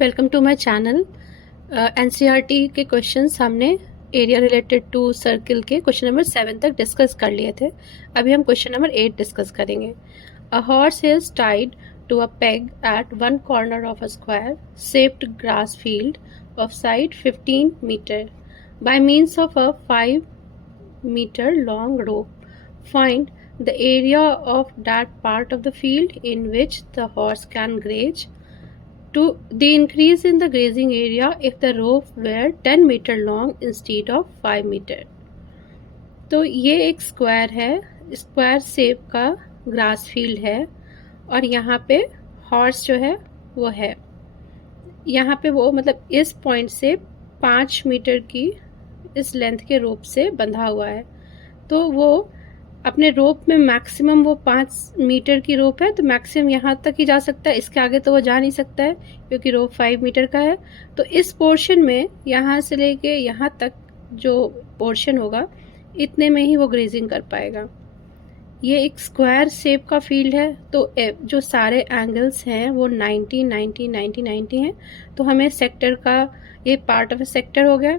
Welcome to my channel. NCERT के questions हमने area related to circle के question number 7 तक डिस्कस कर लिए थे। अभी हम क्वेश्चन नंबर 8 डिस्कस करेंगे। A horse is tied to a peg at one corner of a square shaped grass field of side 15 metre by means of a 5 meter long rope. Find the area of that part of the field in which the horse can graze. To the increase in the grazing area if the rope were 10 meter long instead of 5 meter. तो ये एक square है, square shape का grass field है और यहाँ पे horse जो है वो है, यहाँ पे वो मतलब इस पॉइंट से 5 मीटर की इस लेंथ के रोप से बंधा हुआ है। तो वो अपने रोप में मैक्सिमम वो 5 मीटर की रोप है तो मैक्सिमम यहाँ तक ही जा सकता है, इसके आगे तो वो जा नहीं सकता है क्योंकि रोप 5 मीटर का है। तो इस पोर्शन में यहाँ से लेके यहाँ तक जो पोर्शन होगा इतने में ही वो ग्रेजिंग कर पाएगा। ये एक स्क्वायर शेप का फील्ड है तो जो सारे एंगल्स हैं वो 90 90 90 90 हैं। तो हमें सेक्टर का ये पार्ट ऑफ सेक्टर हो गया,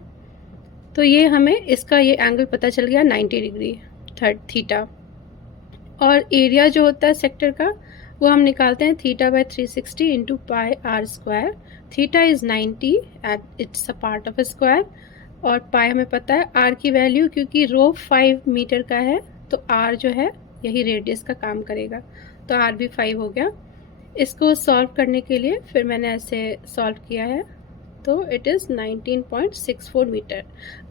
तो ये हमें इसका ये एंगल पता चल गया 90 डिग्री थीटा। और एरिया जो होता है सेक्टर का वो हम निकालते हैं theta by 360 into pi r square. Theta is 90 at it's a part of a square और पाई हमें पता है आर की वैल्यू, क्योंकि रो 5 मीटर का है तो आर जो है यही रेडियस का काम करेगा, तो आर भी 5 हो गया। इसको सॉल्व करने के लिए फिर मैंने ऐसे सॉल्व किया है तो इट इज़ 19.64 मीटर।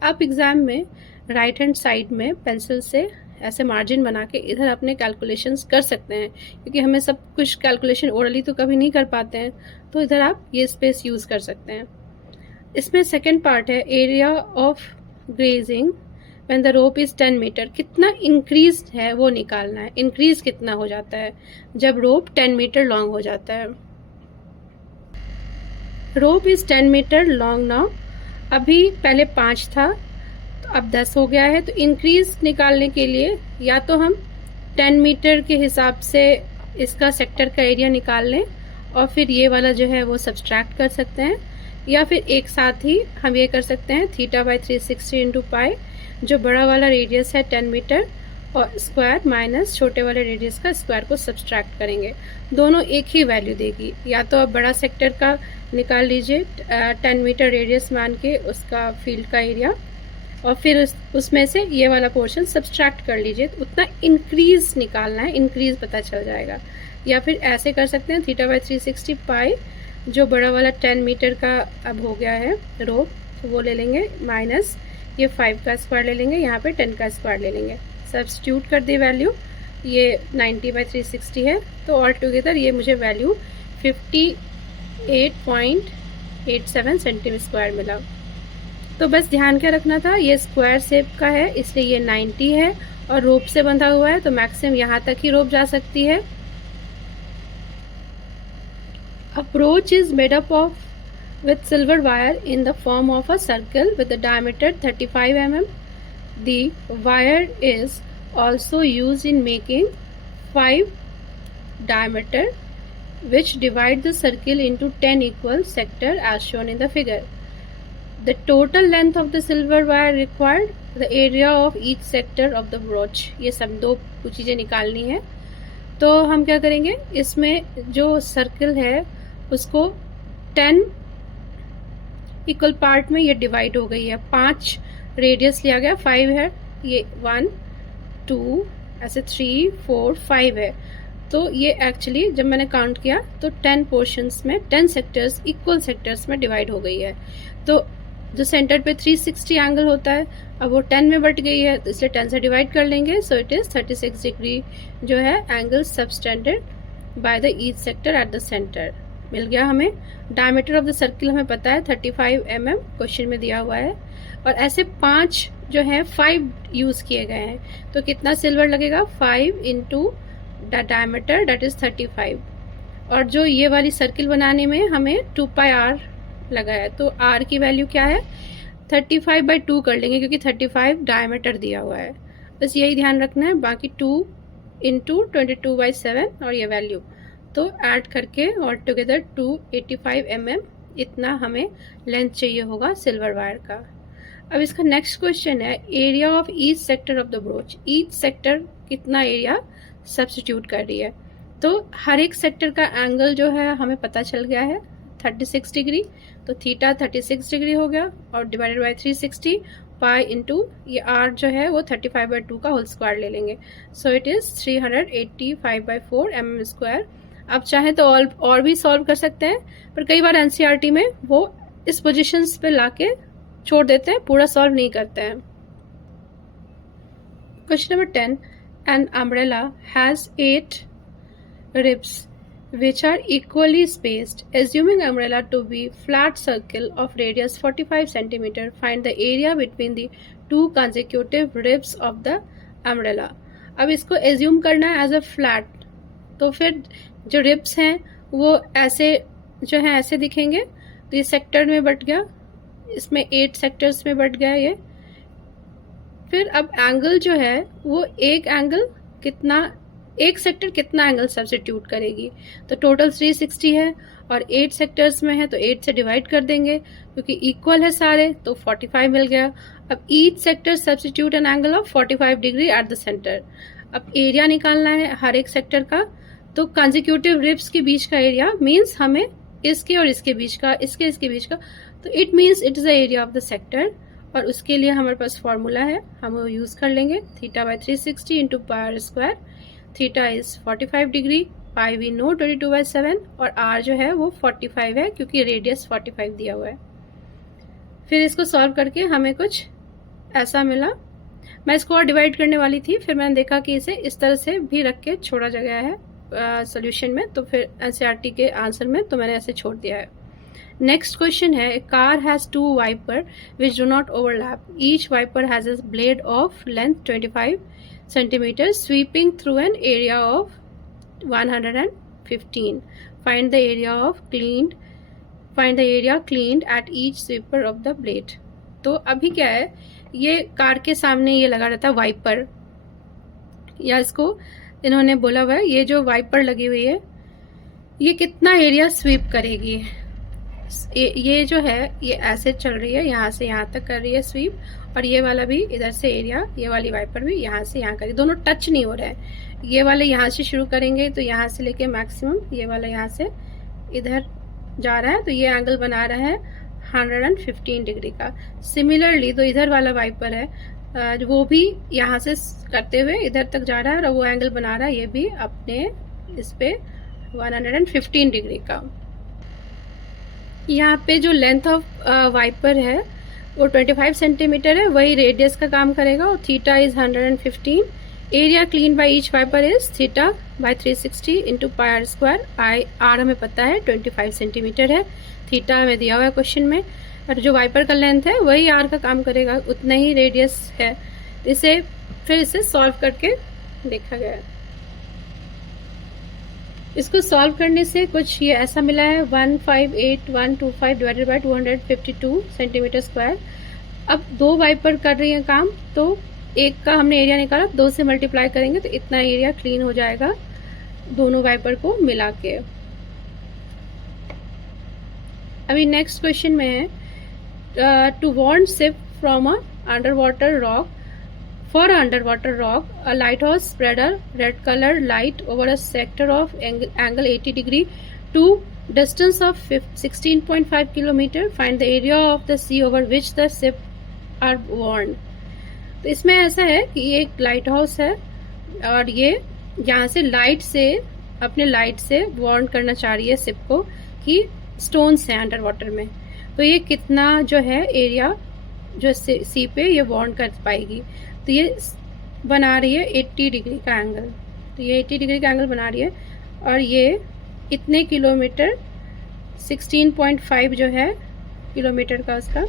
आप एग्ज़ाम में राइट हैंड साइड में पेंसिल से ऐसे मार्जिन बना के इधर अपने कैलकुलेशंस कर सकते हैं, क्योंकि हमें सब कुछ कैलकुलेशन ओरली तो कभी नहीं कर पाते हैं, तो इधर आप ये स्पेस यूज़ कर सकते हैं। इसमें सेकेंड पार्ट है area of grazing when the rope is 10 metre. कितना इंक्रीज है वो निकालना है, इंक्रीज कितना हो जाता है जब रोप 10 मीटर लॉन्ग हो जाता है। रोप इज़ 10 मीटर लॉन्ग नाउ, अभी पहले 5 था तो अब 10 हो गया है। तो इंक्रीज निकालने के लिए या तो हम 10 मीटर के हिसाब से इसका सेक्टर का एरिया निकाल लें और फिर ये वाला जो है वो सब्सट्रैक्ट कर सकते हैं, या फिर एक साथ ही हम ये कर सकते हैं थीटा बाय 360 इंटू पाई, जो बड़ा वाला रेडियस है 10 मीटर और स्क्वायर माइनस छोटे वाले रेडियस का स्क्वायर को सब्सट्रैक्ट करेंगे, दोनों एक ही वैल्यू देगी। या तो आप बड़ा सेक्टर का निकाल लीजिए 10 मीटर रेडियस मान के उसका फील्ड का एरिया और फिर उसमें से ये वाला पोर्शन सब्सट्रैक्ट कर लीजिए, तो उतना इंक्रीज निकालना है, इंक्रीज पता चल जाएगा। या फिर ऐसे कर सकते हैं थीटा बाय 360 पाई, जो बड़ा वाला 10 मीटर का अब हो गया है रोप, तो वो ले लेंगे माइनस ये 5 का स्क्वायर ले लेंगे, यहाँ पे 10 का स्क्वायर ले लेंगे, सब्स्टिट्यूट कर दी वैल्यू, ये 90 बाय 360 है तो ऑल टुगेदर ये मुझे वैल्यू 58.87 सेंटीमीटर स्क्वायर मिला। तो बस ध्यान क्या रखना था, ये स्क्वायर शेप का है इसलिए ये 90 है और रोप से बंधा हुआ है तो मैक्सिमम यहाँ तक ही रोप जा सकती है। Approach is made up of with silver wire in the form of a circle with a diameter 35 mm. The wire is also used in making 5 diameter which divide the circle into 10 equal sector as shown in the figure. The total length of the silver wire required, the area of each sector of the broach. ये सब दो चीज़ें निकालनी है। तो हम क्या करेंगे, इसमें जो सर्कल है उसको 10 इक्वल पार्ट में ये डिवाइड हो गई है, 5 रेडियस लिया गया, 5 है, ये 1 2 ऐसे 3 4 5 है। तो ये एक्चुअली जब मैंने काउंट किया तो 10 पोर्शंस में 10 सेक्टर्स इक्वल सेक्टर्स में डिवाइड हो गई है। तो जो सेंटर पे 360 एंगल होता है अब वो 10 में बट गई है, तो इसलिए 10 से डिवाइड कर लेंगे, सो इट इज़ 36 डिग्री जो है angle subtended by the each sector at the centre मिल गया हमें। डायमीटर ऑफ द सर्किल हमें पता है 35 mm क्वेश्चन में दिया हुआ है, और ऐसे 5 जो है 5 यूज़ किए गए हैं, तो कितना सिल्वर लगेगा 5 into the diameter that is 35। और जो ये वाली सर्किल बनाने में हमें 2 पाई आर लगा है, तो आर की वैल्यू क्या है 35/2 कर लेंगे क्योंकि 35 डायमीटर दिया हुआ है, बस यही ध्यान रखना है। बाकी 2 इंटू 22/7 और ये वैल्यू तो ऐड करके ऑल टुगेदर 285 mm इतना हमें लेंथ चाहिए होगा सिल्वर वायर का। अब इसका नेक्स्ट क्वेश्चन है area of each sector of the broach. Each sector कितना एरिया सब्स्टिट्यूट कर रही है। तो हर एक सेक्टर का एंगल जो है हमें पता चल गया है 36 डिग्री। तो थीटा 36 डिग्री हो गया और डिवाइडेड बाई 360 पाई इंटू ये आर जो है वो 35/2 का होल स्क्वायर ले लेंगे। So it is 385/4 mm²। आप चाहें तो और भी सॉल्व कर सकते हैं, पर कई बार एनसीईआरटी में वो इस पोजिशंस पे लाके छोड़ देते हैं, पूरा सॉल्व नहीं करते हैं। Question number 10, an umbrella has 8 ribs which are equally spaced. Assuming umbrella to be flat circle of radius 45 cm, find the area between the two consecutive ribs of the umbrella. अब इसको assume करना है as a flat, तो फिर जो ribs हैं वो ऐसे जो है ऐसे दिखेंगे। तो ये सेक्टर में बट गया, इसमें 8 सेक्टर्स में बट गया ये। फिर अब एंगल जो है वो एक सेक्टर कितना एंगल सब्स्टिट्यूट करेगी। तो टोटल 360 है और 8 सेक्टर्स में है तो 8 से डिवाइड कर देंगे क्योंकि इक्वल है सारे, तो 45 मिल गया। अब each sector substitute an angle of 45 degree at the centre. अब एरिया निकालना है हर एक सेक्टर का, तो कंसेक्यूटिव रिब्स के बीच का एरिया मीन्स हमें इसके और इसके बीच का, इसके बीच का, तो it means it is the area of the sector. और उसके लिए हमारे पास फॉर्मूला है, हम वो यूज़ कर लेंगे। Theta by 360 into pi square. Theta is 45 degree, pi we know 22/7 और आर जो है वो 45 है क्योंकि रेडियस 45 दिया हुआ है। फिर इसको सॉल्व करके हमें कुछ ऐसा मिला। मैं इसको और डिवाइड करने वाली थी, फिर मैंने देखा कि इसे इस तरह से भी रख के छोड़ा गया है सोल्यूशन में, तो फिर एनसीईआरटी के आंसर में तो मैंने ऐसे छोड़ दिया है। नेक्स्ट क्वेश्चन है a car has 2 wiper which do not overlap. Each wiper has a blade of length 25 centimeters sweeping through an area of 115. Find the area cleaned at each sweeper of the blade. तो अभी क्या है, ये car के सामने ये लगा रहता है वाइपर, या इसको इन्होंने बोला हुआ है ये जो वाइपर लगी हुई है ये कितना एरिया स्वीप करेगी। ये जो है ये ऐसे चल रही है, यहाँ से यहाँ तक कर रही है स्वीप, और ये वाला भी इधर से एरिया, ये वाली वाइपर भी यहाँ से यहाँ करेगी। दोनों टच नहीं हो रहे हैं। ये वाले यहाँ से शुरू करेंगे तो यहाँ से लेके मैक्सिमम ये वाला यहाँ से इधर जा रहा है, तो ये एंगल बना रहा है 115 डिग्री का। सिमिलरली तो इधर वाला वाइपर है वो भी यहाँ से करते हुए इधर तक जा रहा है और वो एंगल बना रहा है ये भी अपने इस पे 115 डिग्री का। यहाँ पे जो लेंथ ऑफ वाइपर है वो 25 सेंटीमीटर है, वही रेडियस का काम करेगा। और theta is 115। Area clean by each wiper is theta by 360 into pi r square. R हमें पता है 25 सेंटीमीटर है, थीटा हमें दिया हुआ है क्वेश्चन में, और जो वाइपर का लेंथ है वही आर का काम करेगा, उतना ही रेडियस है। फिर इसे सॉल्व करके देखा गया है। इसको सॉल्व करने से कुछ ये ऐसा मिला है 158,125 डिवाइडेड बाय 252 सेंटीमीटर स्क्वायर। अब 2 वाइपर कर रही हैं काम, तो एक का हमने एरिया निकाला, 2 से मल्टीप्लाई करेंगे तो इतना एरिया क्लीन हो जाएगा दोनों वाइपर को मिला के। अभी नेक्स्ट क्वेश्चन में है to warn ship from a underwater rock. For an underwater rock, a lighthouse spread a red colored light over a sector of angle 80 degree to distance of 16.5 kilometer. Find the area of the sea over which the ship are warned. तो इसमें ऐसा है कि ये एक light house है और ये यहाँ से अपने लाइट से वार्न करना चाह रही है शिप को कि स्टोन्स हैं अंडर वाटर में। तो ये कितना जो है एरिया जो सी पे ये वार्न कर पाएगी। तो ये बना रही है 80 डिग्री का एंगल, तो ये 80 डिग्री का एंगल बना रही है और ये इतने किलोमीटर 16.5 जो है किलोमीटर का उसका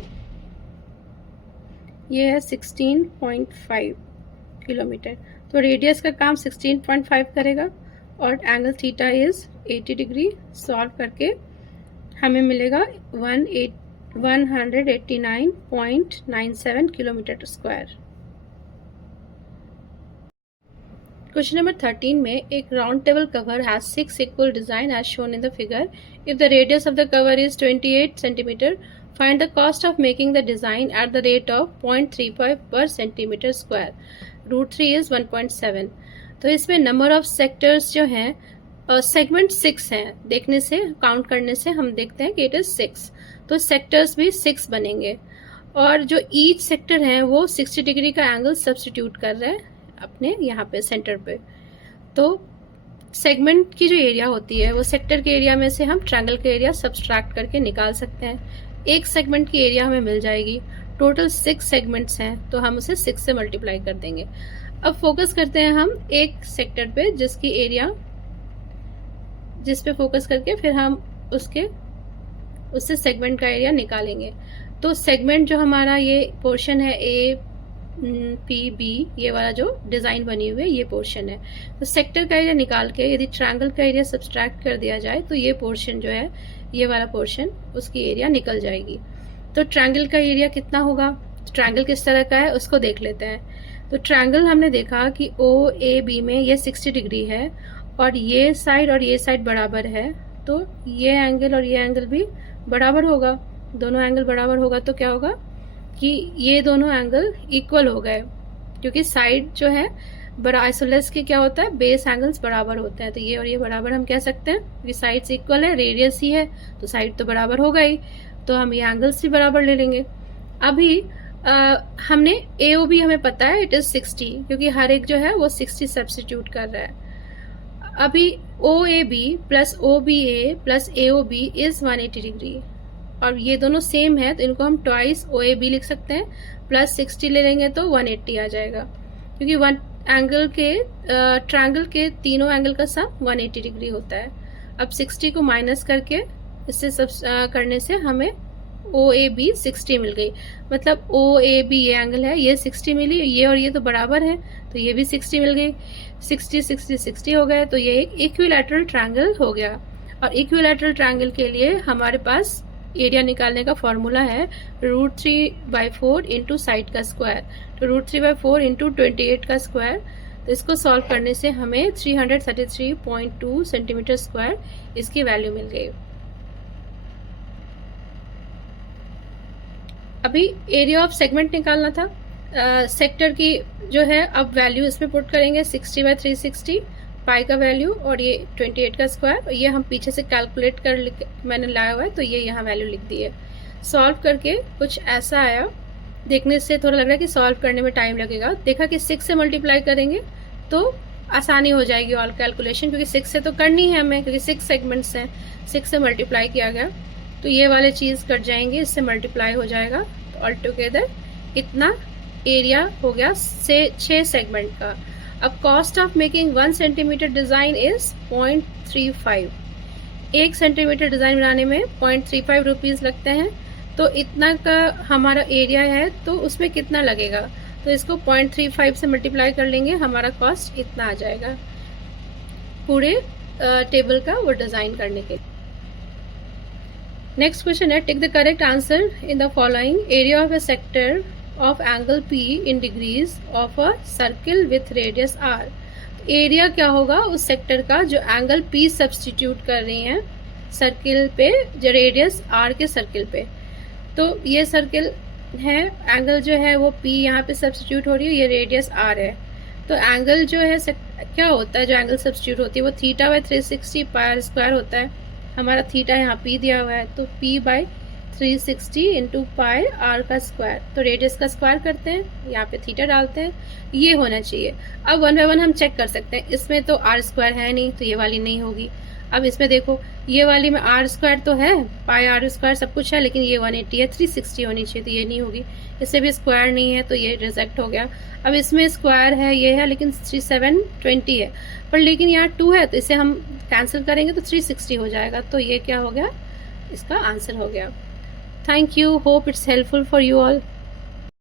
ये है 16.5 किलोमीटर। तो रेडियस का काम 16.5 करेगा और angle theta is 80 degree. Solve करके हमें मिलेगा 189.97 किलोमीटर स्क्वायर। Question number 13 में एक round table cover has 6 equal design as shown in the figure. If the radius of the cover is 28 cm, find the cost of making the design at the rate of 0.35 per centimeter square. Root 3 is 1.7. तो इसमें number of sectors जो हैं segment 6 हैं. देखने से count करने से हम देखते हैं कि it is 6. तो sectors भी 6 बनेंगे और जो each sector है वो 60 डिग्री का एंगल सब्सटीट्यूट कर रहे हैं अपने यहाँ पे सेंटर पे. तो सेगमेंट की जो एरिया होती है वो सेक्टर के एरिया में से हम ट्रायंगल के एरिया सब्सट्रैक्ट करके निकाल सकते हैं. एक सेगमेंट की एरिया हमें मिल जाएगी. टोटल 6 सेगमेंट्स हैं तो हम उसे 6 से मल्टीप्लाई कर देंगे. अब फोकस करते हैं हम एक सेक्टर पे जिसकी एरिया जिस पे फोकस करके फिर हम उससे सेगमेंट का एरिया निकालेंगे. तो सेगमेंट जो हमारा ये पोर्शन है ए पी बी, ये वाला जो डिज़ाइन बनी हुई है ये पोर्शन है. तो सेक्टर का एरिया निकाल के यदि ट्रायंगल का एरिया सब्सट्रैक्ट कर दिया जाए तो ये पोर्शन जो है ये वाला पोर्शन उसकी एरिया निकल जाएगी. तो ट्रायंगल का एरिया कितना होगा, ट्रायंगल किस तरह का है उसको देख लेते हैं. तो ट्रायंगल हमने देखा कि ओ ए बी में ये 60 डिग्री है और ये साइड बराबर है. तो ये एंगल और ये एंगल भी बराबर होगा, दोनों एंगल बराबर होगा. तो क्या होगा कि ये दोनों एंगल इक्वल हो गए क्योंकि साइड जो है बड़ा आइसोलेस के क्या होता है बेस एंगल्स बराबर होते हैं. तो ये और ये बराबर हम कह सकते हैं कि साइड्स इक्वल है, रेडियस ही है तो साइड तो बराबर होगा ही. तो हम ये एंगल्स भी बराबर ले लेंगे. अभी हमने ए ओ बी हमें पता है इट इज 60 क्योंकि हर एक जो है वो 60 सब्सटीट्यूट कर रहा है. अभी O A B plus O B A plus A O B is 180 degree और ये दोनों सेम है तो इनको हम ट्वाइस ओ ए बी लिख सकते हैं. प्लस 60 ले लेंगे तो 180 आ जाएगा क्योंकि वन एंगल के ट्रायंगल के तीनों एंगल का सम 180 डिग्री होता है. अब 60 को माइनस करके इससे सब करने से हमें ओ ए बी 60 मिल गई. मतलब ओ ए बी ये एंगल है ये 60 मिली, ये और ये तो बराबर है तो ये भी 60 मिल गई. 60 60 60 हो गए तो ये एक इक्विलैटरल ट्रायंगल हो गया. और इक्विलैटरल ट्रायंगल के लिए हमारे पास एरिया निकालने का फॉर्मूला है √3/4 इंटू साइड का स्क्वायर. तो √3/4 इंटू 28 का स्क्वायर. तो इसको सॉल्व करने से हमें 333.2 सेंटीमीटर स्क्वायर इसकी वैल्यू मिल गई. अभी एरिया ऑफ सेगमेंट निकालना था. सेक्टर की जो है अब वैल्यू इसमें पुट करेंगे 60/360 पाई का वैल्यू और ये 28 का स्क्वायर. ये हम पीछे से कैलकुलेट कर मैंने लाया हुआ है तो ये यहाँ वैल्यू लिख दी है. सॉल्व करके कुछ ऐसा आया. देखने से थोड़ा लग रहा है कि सॉल्व करने में टाइम लगेगा. देखा कि 6 से मल्टीप्लाई करेंगे तो आसानी हो जाएगी ऑल कैलकुलेशन क्योंकि 6 से तो करनी है हमें क्योंकि 6 सेगमेंट्स हैं. 6 से मल्टीप्लाई किया गया तो ये वाले चीज़ कट जाएंगे, इससे मल्टीप्लाई हो जाएगा. तो ऑल टुगेदर इतना एरिया हो गया 6 सेगमेंट का. अब cost of making 1 centimetre design is 0.35. 1 centimetre design बनाने में 0.35 रुपीज़ लगते हैं. तो इतना का हमारा एरिया है तो उसमें कितना लगेगा तो इसको 0.35 से मल्टीप्लाई कर लेंगे, हमारा कॉस्ट इतना आ जाएगा पूरे टेबल का वो डिज़ाइन करने के. नेक्स्ट क्वेश्चन है take the correct answer in the following. Area of a sector of angle P in degrees of a circle with radius R. Area क्या होगा उस सेक्टर का जो एंगल P सब्सटीट्यूट कर रही हैं सर्किल पे, जो रेडियस R के सर्किल पे. तो ये सर्किल है, एंगल जो है वो P यहाँ पे सब्सटीट्यूट हो रही है, ये रेडियस R है. तो एंगल जो है क्या होता है जो एंगल सब्सटीट्यूट होती है वो θ/360 पाई स्क्वायर होता है. हमारा थीटा यहाँ P दिया हुआ है तो P/360 इंटू पाई आर का स्क्वायर. तो रेडियस का स्क्वायर करते हैं, यहाँ पे थीटा डालते हैं, ये होना चाहिए. अब 1 बाय 1 हम चेक कर सकते हैं. इसमें तो आर स्क्वायर है नहीं तो ये वाली नहीं होगी. अब इसमें देखो ये वाली में आर स्क्वायर तो है, पाई आर स्क्वायर सब कुछ है, लेकिन ये 180 है, 360 होनी चाहिए तो ये नहीं होगी. इससे भी स्क्वायर नहीं है तो ये रिजेक्ट हो गया. अब इसमें स्क्वायर है, ये है, लेकिन 3720 है, पर लेकिन यहाँ 2 है तो इसे हम कैंसिल करेंगे तो 360 हो जाएगा. तो ये क्या हो गया, इसका आंसर हो गया. Thank you. Hope it's helpful for you all.